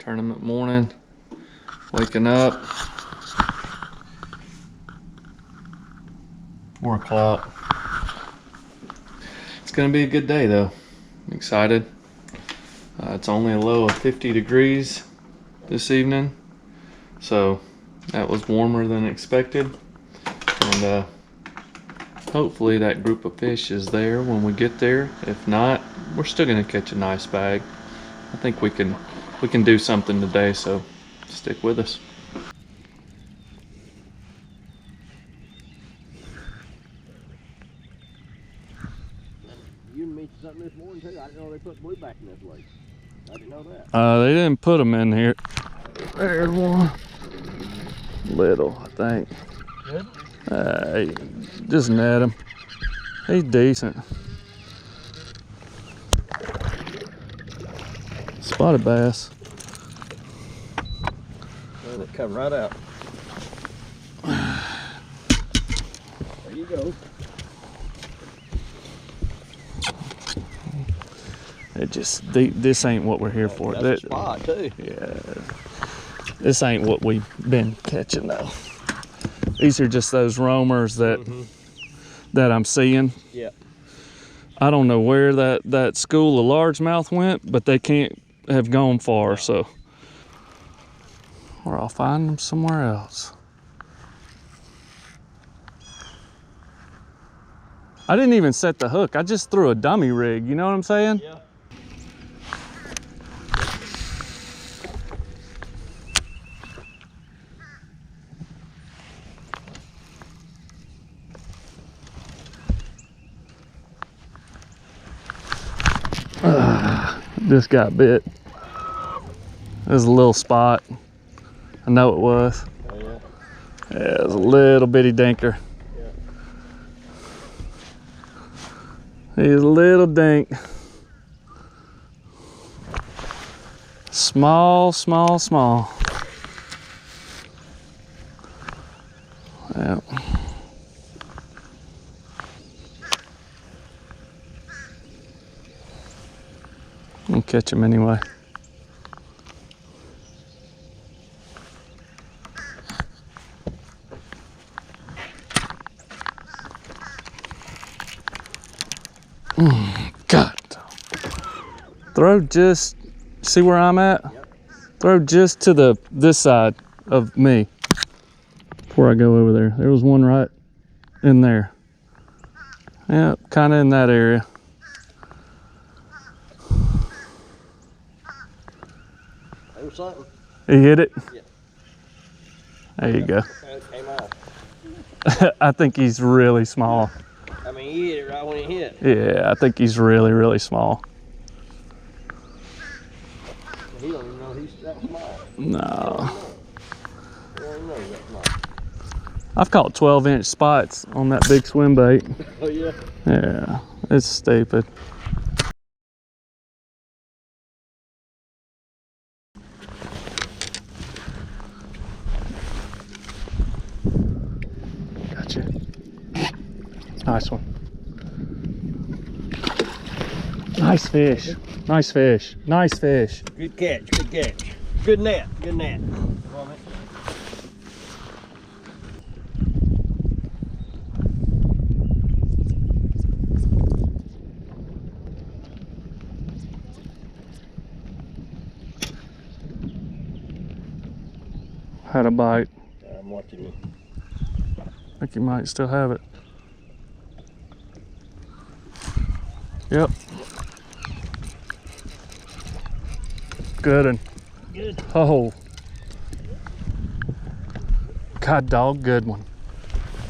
Tournament morning, waking up, 4 o'clock. It's gonna be a good day though. I'm excited. It's only a low of 50 degrees this evening, so that was warmer than expected. And hopefully that group of fish is there when we get there. If not, we're still gonna catch a nice bag. I think we can do something today, so stick with us. You mentioned something this morning too. I didn't know they put blue back in this lake. I didn't know that. They didn't put them in here. There's one. Little, I think. Good? Just net him. He's decent. Spotted bass. Let it come right out. There you go. It just, this ain't what we're here for. That's a spot too. Yeah. This ain't what we've been catching though. These are just those roamers that that I'm seeing. Yeah. I don't know where that school of largemouth went, but they can't have gone far, so. Or I'll find them somewhere else. I didn't even set the hook. I just threw a dummy rig, you know what I'm saying? Yeah. Just got bit. There's a little spot. I know it was. Oh yeah. Yeah, it was a little bitty dinker. Yeah. He's a little dink. Small, small, small. Yeah. I'll catch him anyway. God. Throw just, see where I'm at? Yep. Throw just to this side of me before I go over there. There was one right in there. Yep, kind of in that area. There was something. He hit it? Yeah. There you go. It came off. I think he's really small. I mean, he hit it right when he hit. Yeah, I think he's really, really small. He don't even know he's that small. No. He don't even know he's that small. I've caught 12-inch spots on that big swim bait. Oh yeah? Yeah, it's stupid. Gotcha. Nice one. Nice fish. Nice fish. Nice fish. Good catch, good catch. Good net, good net. Had a bite. I'm watching you. I think you might still have it. Yep. Good one. Good. Oh. God dog, good one.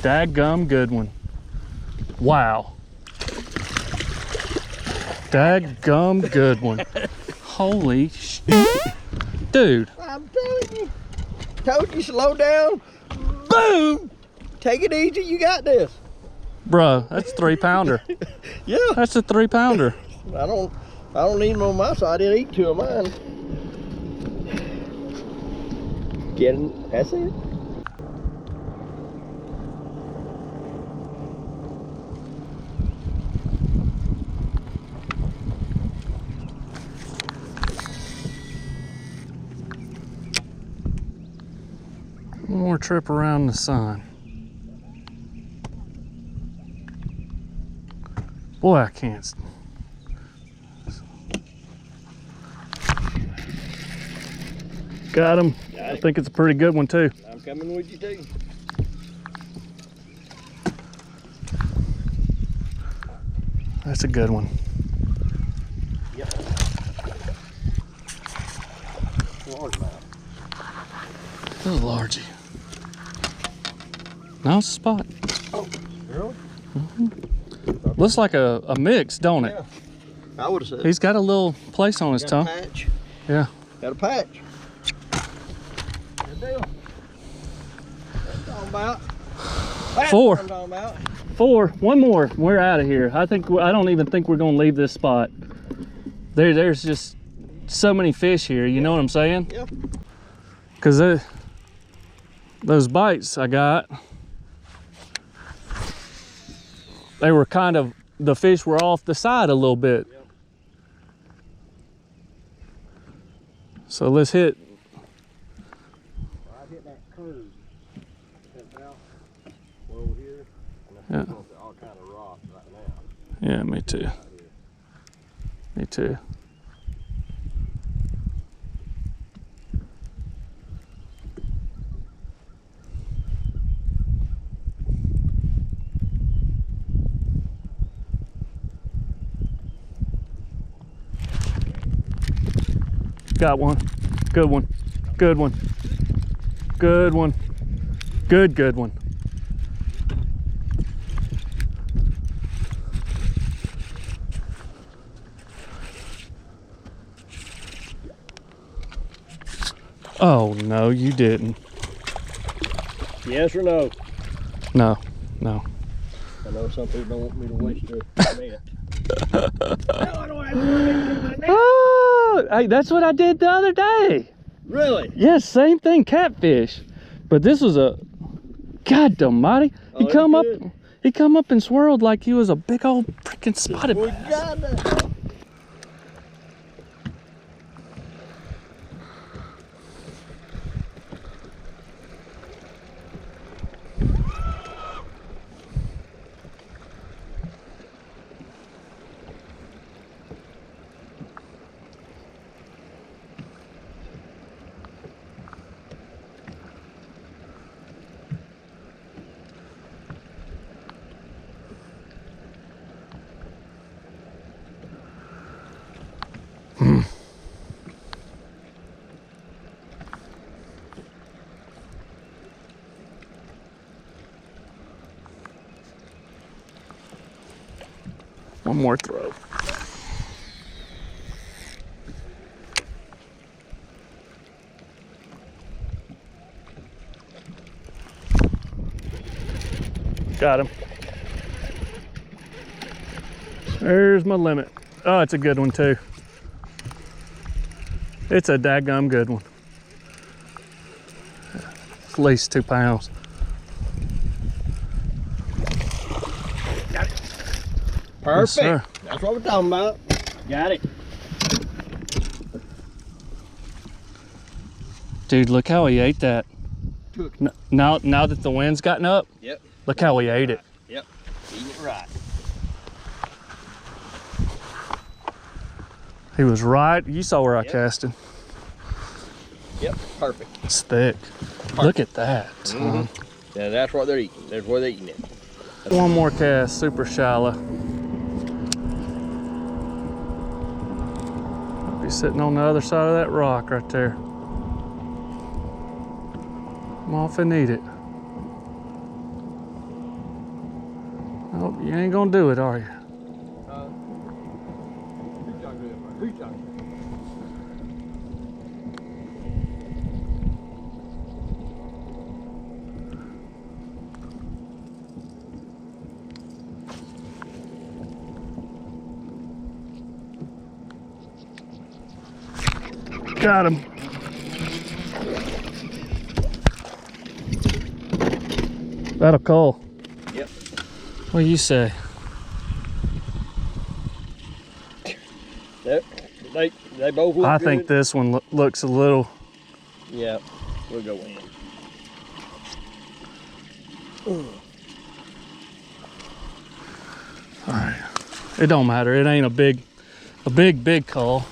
Daggum good one. Wow. Daggum good one. Holy shit. Dude. I'm telling you. Told you slow down. Boom! Take it easy, you got this. Bro, that's a 3-pounder. Yeah. That's a 3-pounder. I don't need them on my side. I didn't eat 2 of mine. Getting, that's it. One more trip around the sun. Boy, I can't. Got him. I think it's a pretty good one too. I'm coming with you too. That's a good one. Yep. Largemouth. This is largy. Now it's a spot. Oh, really? Looks like a mix, don't it? Yeah. I would have said. He's got a little place on his Got tongue. a patch. Yeah. Got a patch. Good deal. That's what I'm talking about. That's Four. what I'm talking about. 4. One more. We're out of here. I don't even think we're gonna leave this spot. There's just so many fish here. You know what I'm saying? Yeah. Cause those bites I got, they were kind of, the fish were off the side a little bit. Yep. So let's hit. Well, I hit that curve. Out over here. Yeah. All kind of rock right now. Yeah, me too. Me too. Got one. Good one. Good one. Good one. Good one. Oh, no, you didn't. Yes or no? No, no. I know some people don't want me to waste their minute. No, I don't have to do my net. Oh, hey, that's what I did the other day. Really? Yes, same thing, catfish. But this was a, God almighty. He Oh, come up, good. he come up and swirled like he was a big old freaking spotted We bass. got that. One more throw. Got him. There's my limit. Oh, it's a good one too. It's a daggum good one. At least 2 pounds. Got it. Perfect. Yes, sir. That's what we're talking about. Got it. Dude, look how he ate that. Took Now that the wind's gotten up, Yep. look how he ate it. Yep. Eating it right. He was right. You saw where I Yep. cast him. Yep. Perfect. It's thick. Look at that. son. Yeah, that's what they're eating. That's where they're eating it. One more cast, super shallow. I'll be sitting on the other side of that rock right there. Come off and eat it. Nope, you ain't gonna do it, are you? Got him. That'll call. Yep. What do you say? They both look I good. think this one looks a little. Yeah, we'll go in. All right. It don't matter. It ain't a big call.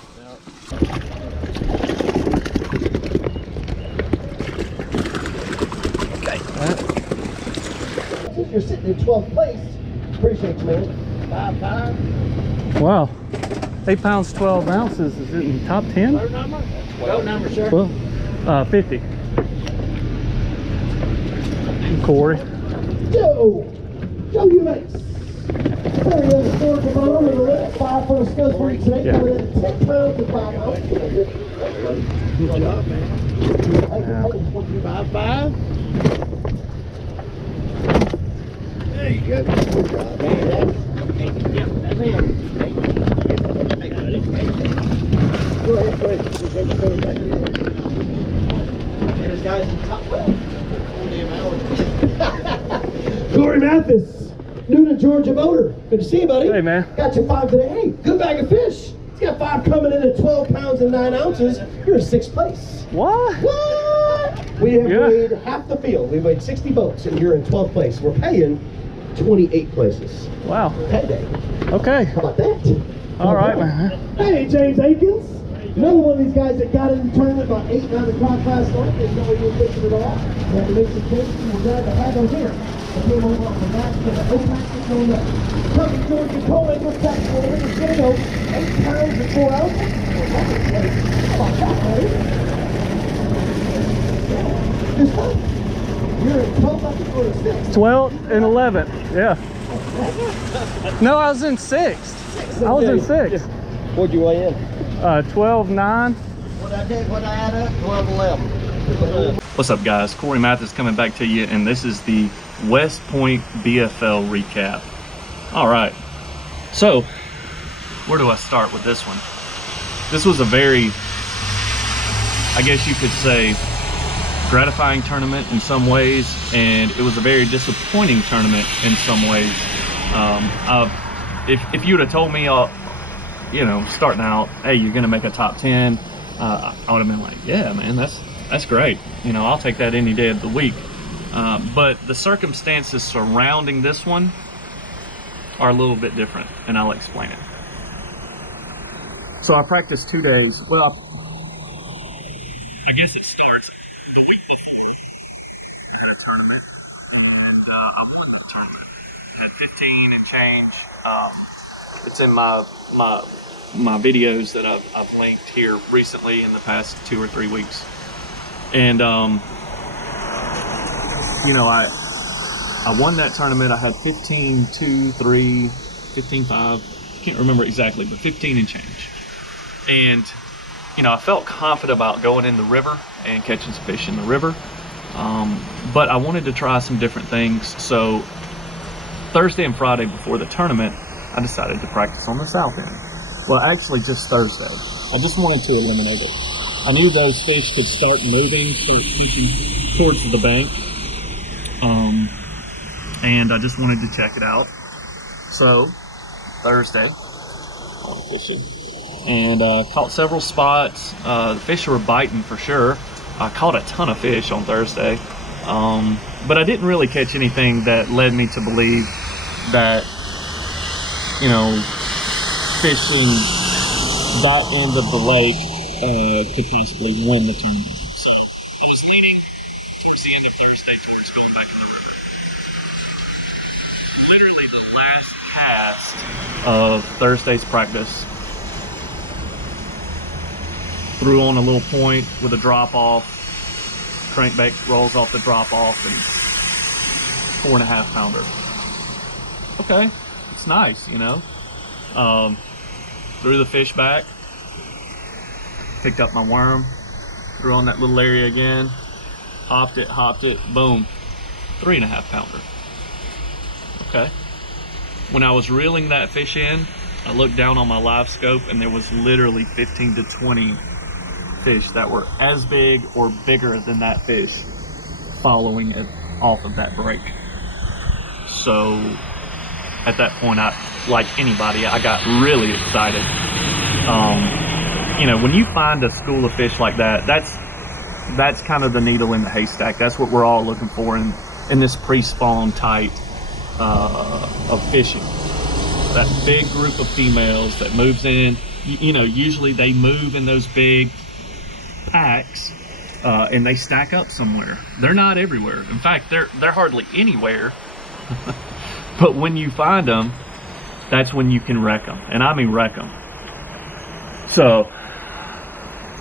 Okay. You're sitting in 12th place. Appreciate you, man. 5'5". Wow. 8 pounds, 12 ounces. Is it in top 10? Third number? 12 number, sir. Well, 50. Corey. Joe Eubanks. Very young Georgia Bone with a 5 for skills for each today. Yeah. Coming in at 10 pounds and 5 ounces. Good job, man. Yeah. 5'5". There you go. Good job, man. Yep, that's him. Go ahead. There's guys in the top 12. Corey Mathis, Newton, Georgia Motor. Good to see you, buddy. Hey, man. Got you 5 today. Hey, good bag of fish. He's got 5 coming in at 12 pounds and 9 ounces. You're in 6th place. What? What? We have weighed half the field. We weighed 60 boats, and you're in 12th place. We're paying 28 places. Wow. Payday. Okay. How about that? All right, man. Hey, James Aikens. Another one of these guys that got in the tournament about 8, 9 o'clock last night. Didn't know he was fishing at all. We had to make some changes, and we're glad to have him here. I came over off the back to the O-Package on the Tucker, Georgia, Coleman, Texas. We're going to go 8 pounds and 4 ounces. How about that, buddy? Just fine. You're in 12th, I think, or 6th. 12 and 11. Yeah. No, I was in 6th. I was in 6th. What'd you weigh in? 12.9. What I add up? 12.11. What's up, guys? Corey Mathis coming back to you, and this is the West Point BFL recap. All right, so where do I start with this one? This was a very, I guess you could say, gratifying tournament in some ways, and it was a very disappointing tournament in some ways. If you would have told me, you know, starting out, hey, you're gonna make a top 10, I would have been like, yeah, man, that's great. You know, I'll take that any day of the week. But the circumstances surrounding this one are a little bit different, and I'll explain it. So I practiced 2 days. Well, I guess it starts the week before the tournament. I won the tournament. Had 15 and change. It's in my videos that I've linked here recently in the past 2 or 3 weeks. And you know, I won that tournament. I had 15-2, 3, 15-5. Can't remember exactly, but 15 and change. And you know, I felt confident about going in the river and catching some fish in the river. But I wanted to try some different things. So Thursday and Friday before the tournament, I decided to practice on the south end. Well, actually just Thursday. I just wanted to eliminate it. I knew those fish could start moving, start pushing towards the bank. And I just wanted to check it out. So Thursday, I went fishing and caught several spots. The fish were biting for sure. I caught a ton of fish on Thursday, but I didn't really catch anything that led me to believe that, you know, fishing that end of the lake could possibly win the tournament. So I was leaning towards the end of Thursday towards going back to the river. Literally the last cast of Thursday's practice, threw on a little point with a drop off, crankbait rolls off the drop off, and 4.5 pounder. Okay, it's nice, you know. Threw the fish back, picked up my worm, threw on that little area again, hopped it, boom, 3.5 pounder. Okay. When I was reeling that fish in, I looked down on my live scope and there was literally 15 to 20 fish that were as big or bigger than that fish following it off of that break. So at that point, like anybody, I got really excited. You know, when you find a school of fish like that, that's kind of the needle in the haystack. That's what we're all looking for. And in this pre-spawn type of fishing. That big group of females that moves in, you know, usually they move in those big packs, and they stack up somewhere. They're not everywhere. In fact, they're hardly anywhere. But when you find them, that's when you can wreck them, and I mean wreck them. So,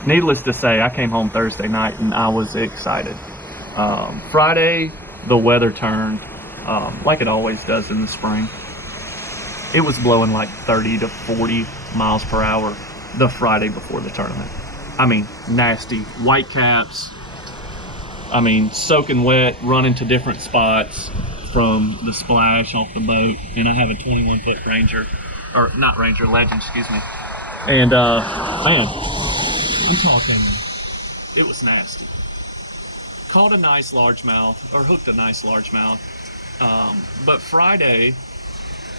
needless to say, I came home Thursday night and I was excited. Friday, the weather turned, like it always does in the spring. It was blowing like 30 to 40 miles per hour the Friday before the tournament. I mean, nasty. White caps. I mean, soaking wet, running to different spots from the splash off the boat. And I have a 21-foot Ranger, or not Ranger, Legend, excuse me. And, man, I'm talking, it was nasty. Caught a nice largemouth, or hooked a nice largemouth. But Friday,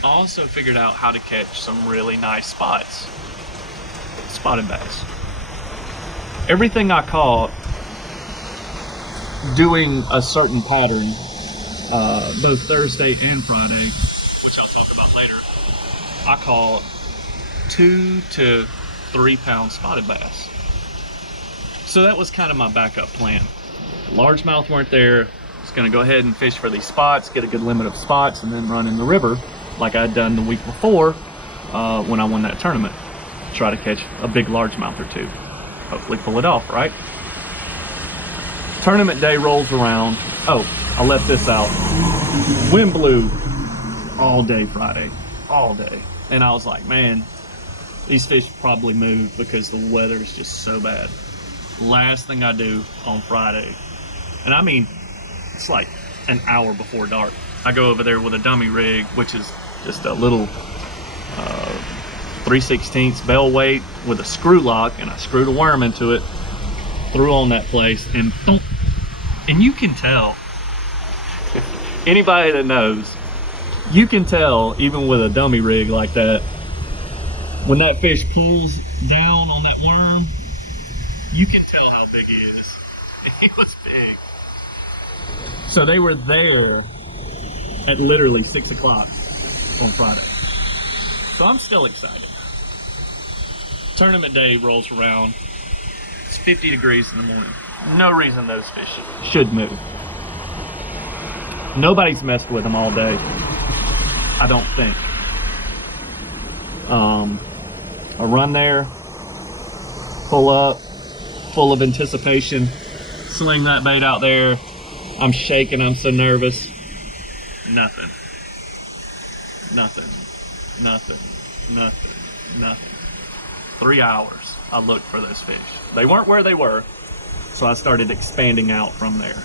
I also figured out how to catch some really nice spots. Spotted bass. Everything I caught doing a certain pattern, both Thursday and Friday, which I'll talk about later, I caught 2 to 3 pound spotted bass. So that was kind of my backup plan. Largemouth weren't there. I was going to go ahead and fish for these spots, get a good limit of spots, and then run in the river like I'd done the week before when I won that tournament. Try to catch a big largemouth or two. Hopefully pull it off, right? Tournament day rolls around. Oh, I left this out. Wind blew all day Friday, all day. And I was like, man, these fish probably moved because the weather is just so bad. Last thing I do on Friday, and I mean, it's like an hour before dark, I go over there with a dummy rig, which is just a little 3/16 bell weight with a screw lock, and I screwed a worm into it, threw on that place, and boom. And you can tell, anybody that knows, you can tell even with a dummy rig like that, when that fish pulls down on that worm, you can tell how big he is. He was big. So they were there at literally 6 o'clock on Friday. So I'm still excited. Tournament day rolls around. It's 50 degrees in the morning. No reason those fish should move. Nobody's messed with them all day, I don't think. I run there, pull up, full of anticipation, sling that bait out there. I'm shaking, I'm so nervous. Nothing. Nothing. Nothing. Nothing. Nothing. 3 hours I looked for those fish. They weren't where they were, so I started expanding out from there.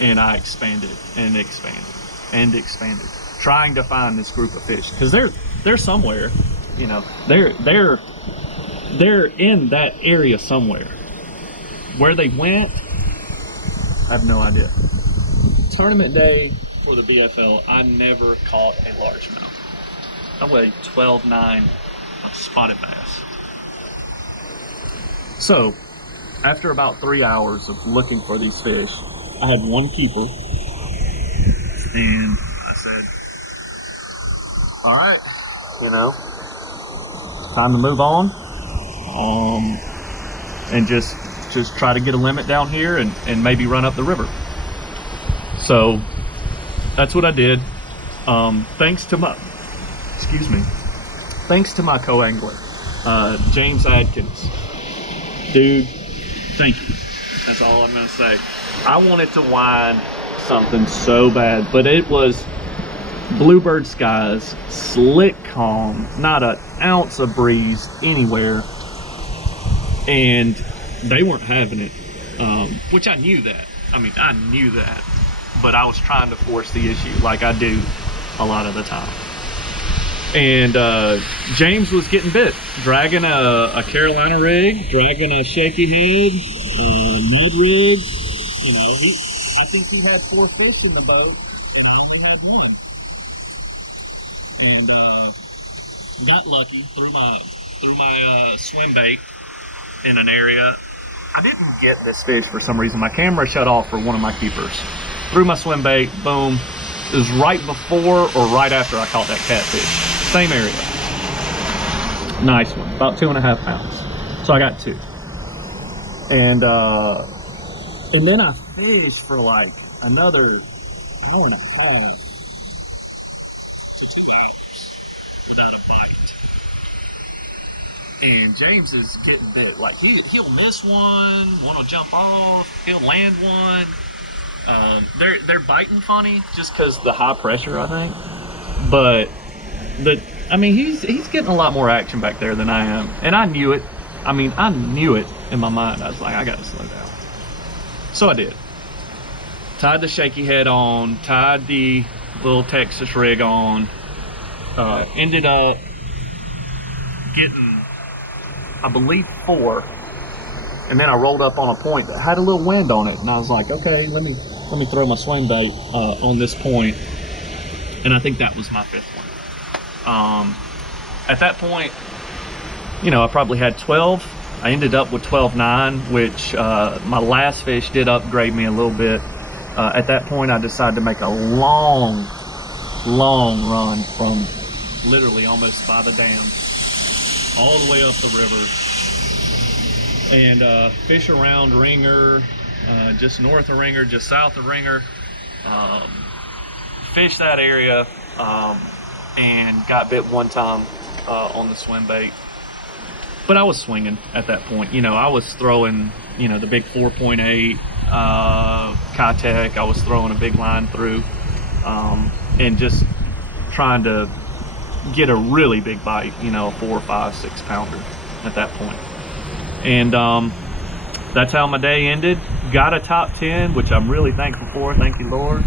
And I expanded and expanded and expanded, trying to find this group of fish, because they're somewhere, you know, they're in that area somewhere. Where they went, I have no idea. Tournament day for the BFL, I never caught a largemouth. I weighed 12.9 of spotted bass. So, after about 3 hours of looking for these fish, I had one keeper, and I said, all right, you know, it's time to move on, and just try to get a limit down here and maybe run up the river. So that's what I did. Thanks to my co-angler, James Adkins. Dude, thank you. That's all I'm gonna say. I wanted to wind something so bad, but it was bluebird skies, slick calm, not an ounce of breeze anywhere, and they weren't having it, which I knew that. I mean, I knew that, but I was trying to force the issue like I do a lot of the time. And James was getting bit, dragging a Carolina rig, dragging a shaky head, mud rig. You know, I think he had 4 fish in the boat, and I only had 1. And got lucky, threw my swim bait in an area. I didn't get this fish for some reason. My camera shut off for one of my keepers, threw my swim bait, boom. It was right before or right after I caught that catfish. Same area. Nice one, about 2.5 pounds. So I got 2. And then I fished for like another hour and a half. And James is getting bit. Like he'll miss one will jump off, he'll land one. They're biting funny just because the high pressure, I think. But I mean, he's getting a lot more action back there than I am, and I knew it. I mean, I knew it in my mind. I was like, I gotta slow down. So I did. Tied the shaky head on, tied the little Texas rig on. Ended up getting, I believe, 4. And then I rolled up on a point that had a little wind on it, and I was like, okay, let me throw my swim bait on this point. And I think that was my 5th one. At that point, you know, I probably had 12. I ended up with 12.9, which my last fish did upgrade me a little bit. At that point, I decided to make a long run from literally almost by the dam all the way up the river, and fish around Ringer, just north of Ringer, just south of Ringer. Fish that area, and got bit one time on the swim bait. But I was swinging at that point. You know, I was throwing, you know, the big 4.8 Kitech. I was throwing a big line through, and just trying to get a really big bite, you know, a 4, 5, 6 pounder at that point. And that's how my day ended. Got a top 10, which I'm really thankful for. Thank you, Lord.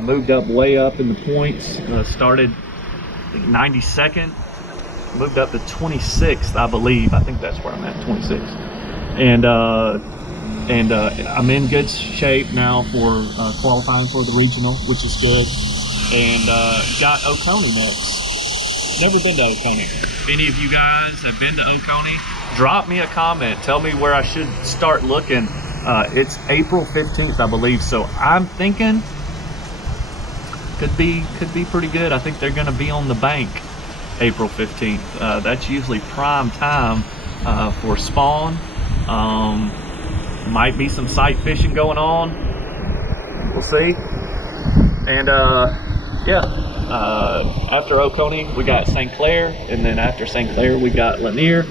Moved up way up in the points. Started I think 92nd. Moved up to 26th, I believe. I think that's where I'm at, 26th. And I'm in good shape now for qualifying for the regional, which is good. And got Oconee next. Never been to Oconee. If any of you guys have been to Oconee, drop me a comment. Tell me where I should start looking. It's April 15th, I believe. So I'm thinking could be pretty good. I think they're going to be on the bank April 15th. That's usually prime time for spawn. Might be some sight fishing going on. We'll see. And yeah, after Oconee we got St. Clair, and then after St. Clair we got Lanier.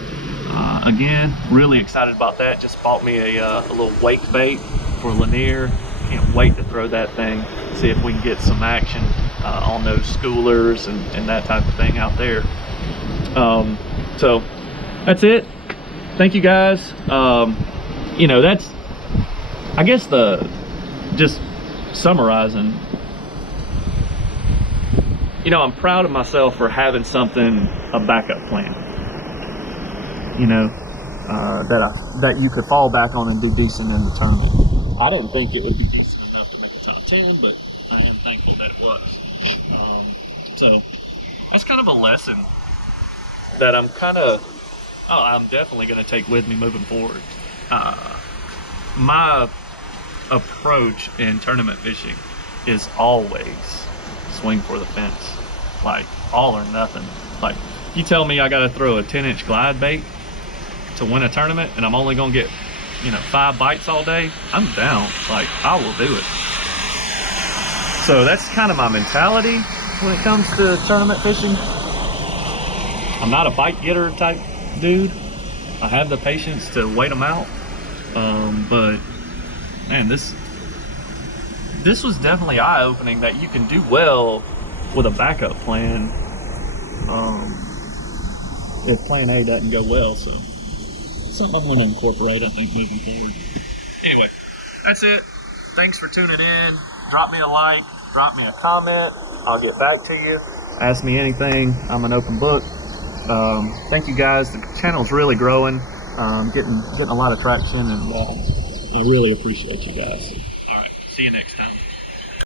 Again, really excited about that. Just bought me a little wake bait for Lanier. Can't wait to throw that thing, see if we can get some action on those schoolers and that type of thing out there. So that's it. Thank you guys. You know, that's, I guess, just summarizing, you know, I'm proud of myself for having a backup plan, you know, that you could fall back on and do decent in the tournament. I didn't think it would be decent enough to make a top 10, but I am thankful that it was. So that's kind of a lesson that I'm definitely going to take with me moving forward. My approach in tournament fishing is always swing for the fence, like all or nothing. Like, you tell me I got to throw a 10-inch glide bait to win a tournament and I'm only going to get, you know, 5 bites all day, I'm down. Like, I will do it. So that's kind of my mentality when it comes to tournament fishing. I'm not a bite getter type dude. I have the patience to wait them out. But man, this was definitely eye-opening that you can do well with a backup plan if plan A doesn't go well. So something I'm going to incorporate, I think, moving forward. Anyway, that's it. Thanks for tuning in. Drop me a like, drop me a comment. I'll get back to you. Ask me anything. I'm an open book. Thank you guys. The channel's really growing. Getting a lot of traction, and I really appreciate you guys. All right, see you next time.